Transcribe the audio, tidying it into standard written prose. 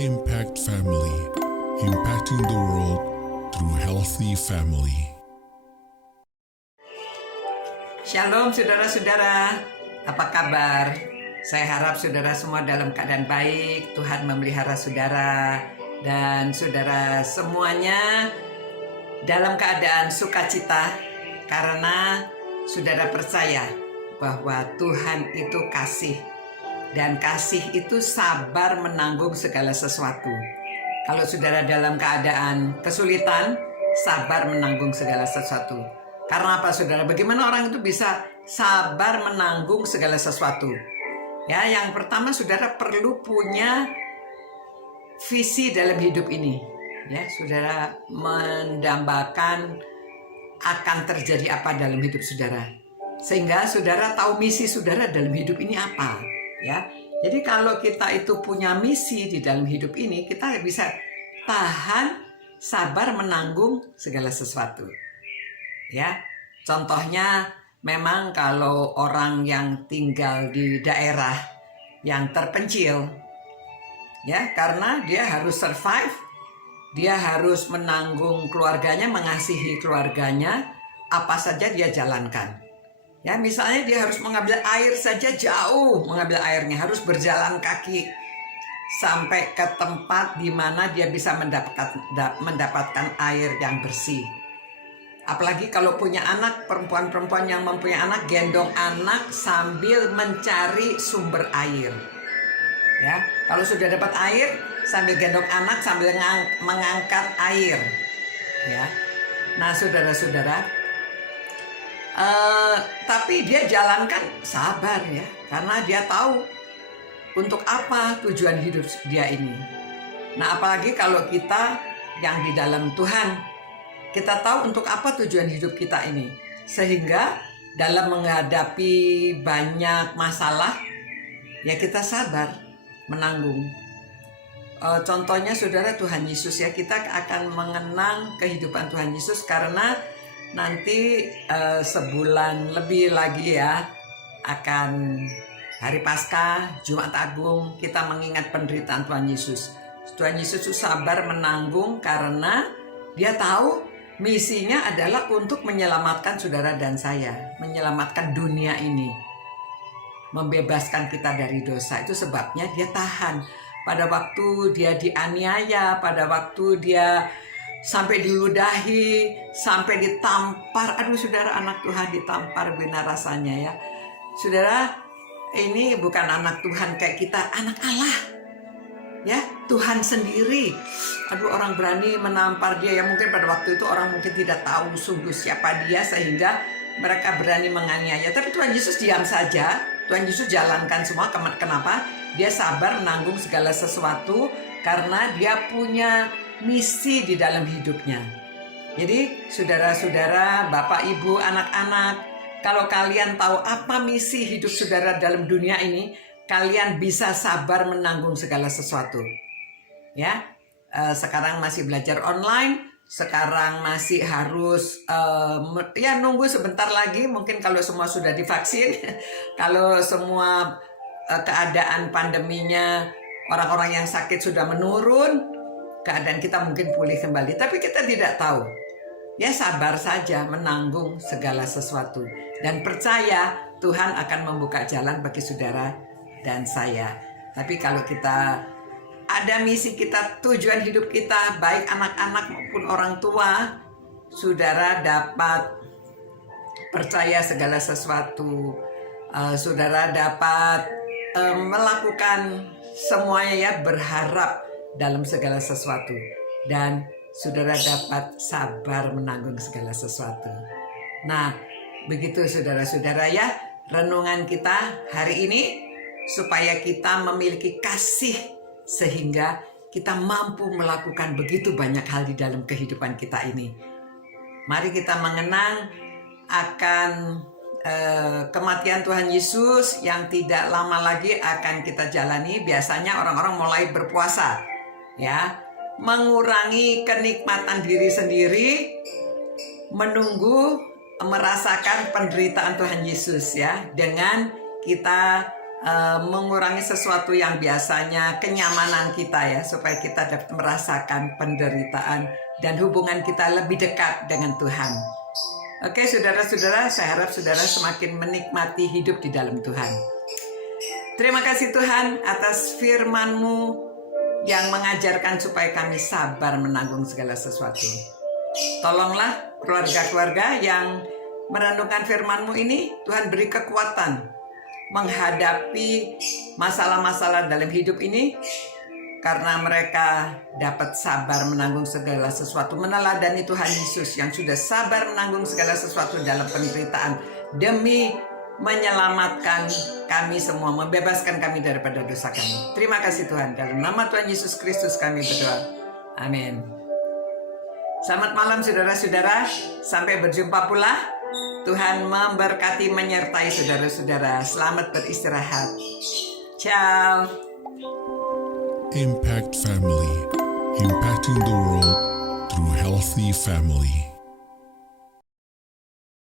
Impact Family, impacting the world through healthy family. Shalom saudara-saudara, apa kabar? Saya harap saudara semua dalam keadaan baik, Tuhan memelihara saudara, dan saudara semuanya dalam keadaan sukacita karena saudara percaya bahwa Tuhan itu kasih, dan kasih itu sabar menanggung segala sesuatu. Kalau saudara dalam keadaan kesulitan, sabar menanggung segala sesuatu. Karena apa saudara? Bagaimana orang itu bisa sabar menanggung segala sesuatu? Ya, yang pertama saudara perlu punya visi dalam hidup ini. Ya, saudara mendambakan akan terjadi apa dalam hidup saudara. Sehingga saudara tahu misi saudara dalam hidup ini apa. Ya, jadi kalau kita itu punya misi di dalam hidup ini, kita bisa tahan, sabar menanggung segala sesuatu. Ya, contohnya memang kalau orang yang tinggal di daerah yang terpencil, ya, karena dia harus survive, dia harus menanggung keluarganya, mengasihi keluarganya, apa saja dia jalankan. Ya, misalnya dia harus mengambil air saja jauh, mengambil airnya harus berjalan kaki sampai ke tempat di mana dia bisa mendapatkan air yang bersih. Apalagi kalau punya anak, perempuan-perempuan yang mempunyai anak, gendong anak sambil mencari sumber air. Ya, kalau sudah dapat air, sambil gendong anak sambil mengangkat air. Ya, nah saudara-saudara, tapi dia jalankan sabar ya, karena dia tahu untuk apa tujuan hidup dia ini. Nah, apalagi kalau kita yang di dalam Tuhan, kita tahu untuk apa tujuan hidup kita ini. Sehingga dalam menghadapi banyak masalah, ya kita sabar, menanggung. Contohnya saudara Tuhan Yesus ya, kita akan mengenang kehidupan Tuhan Yesus karena nanti sebulan lebih lagi ya akan Hari Paskah, Jumat Agung, kita mengingat penderitaan Tuhan Yesus. Tuhan Yesus itu sabar menanggung karena dia tahu misinya adalah untuk menyelamatkan saudara dan saya, menyelamatkan dunia ini, membebaskan kita dari dosa. Itu sebabnya dia tahan. Pada waktu dia dianiaya, pada waktu dia sampai diludahi, sampai ditampar. Aduh saudara, anak Tuhan ditampar, gimana rasanya ya. Saudara, ini bukan anak Tuhan kayak kita, anak Allah. Ya, Tuhan sendiri. Aduh, orang berani menampar dia. Ya mungkin pada waktu itu orang mungkin tidak tahu sungguh siapa dia sehingga mereka berani menganiaya. Tapi Tuhan Yesus diam saja. Tuhan Yesus jalankan semua. Kenapa? Dia sabar menanggung segala sesuatu karena dia punya misi di dalam hidupnya. Jadi saudara-saudara, bapak, ibu, anak-anak, kalau kalian tahu apa misi hidup saudara dalam dunia ini, kalian bisa sabar menanggung segala sesuatu. Ya, sekarang masih belajar online, sekarang masih harus ya nunggu sebentar lagi. Mungkin kalau semua sudah divaksin, kalau semua keadaan pandeminya, orang-orang yang sakit sudah menurun, keadaan kita mungkin pulih kembali. Tapi kita tidak tahu. Ya sabar saja menanggung segala sesuatu dan percaya Tuhan akan membuka jalan bagi saudara dan saya. Tapi kalau kita ada misi kita, tujuan hidup kita, baik anak-anak maupun orang tua, saudara dapat percaya segala sesuatu. Saudara dapat melakukan semuanya ya, berharap dalam segala sesuatu. Dan saudara dapat sabar menanggung segala sesuatu. Nah, begitu saudara-saudara ya, renungan kita hari ini, supaya kita memiliki kasih sehingga kita mampu melakukan begitu banyak hal di dalam kehidupan kita ini. Mari kita mengenang akan kematian Tuhan Yesus yang tidak lama lagi akan kita jalani. Biasanya orang-orang mulai berpuasa ya, mengurangi kenikmatan diri sendiri, menunggu merasakan penderitaan Tuhan Yesus ya, dengan kita mengurangi sesuatu yang biasanya kenyamanan kita ya, supaya kita dapat merasakan penderitaan dan hubungan kita lebih dekat dengan Tuhan. Oke saudara-saudara, saya harap saudara semakin menikmati hidup di dalam Tuhan. Terima kasih Tuhan atas firman-Mu yang mengajarkan supaya kami sabar menanggung segala sesuatu. Tolonglah keluarga-keluarga yang merenungkan firman-Mu ini, Tuhan beri kekuatan menghadapi masalah-masalah dalam hidup ini, karena mereka dapat sabar menanggung segala sesuatu, meneladani Tuhan Yesus yang sudah sabar menanggung segala sesuatu dalam penderitaan demi menyelamatkan kami semua, membebaskan kami daripada dosa kami. Terima kasih Tuhan, dalam nama Tuhan Yesus Kristus kami berdoa. Amin. Selamat malam saudara-saudara, sampai berjumpa pula. Tuhan memberkati menyertai saudara-saudara. Selamat beristirahat. Ciao. Impact Family, impacting the world through healthy family.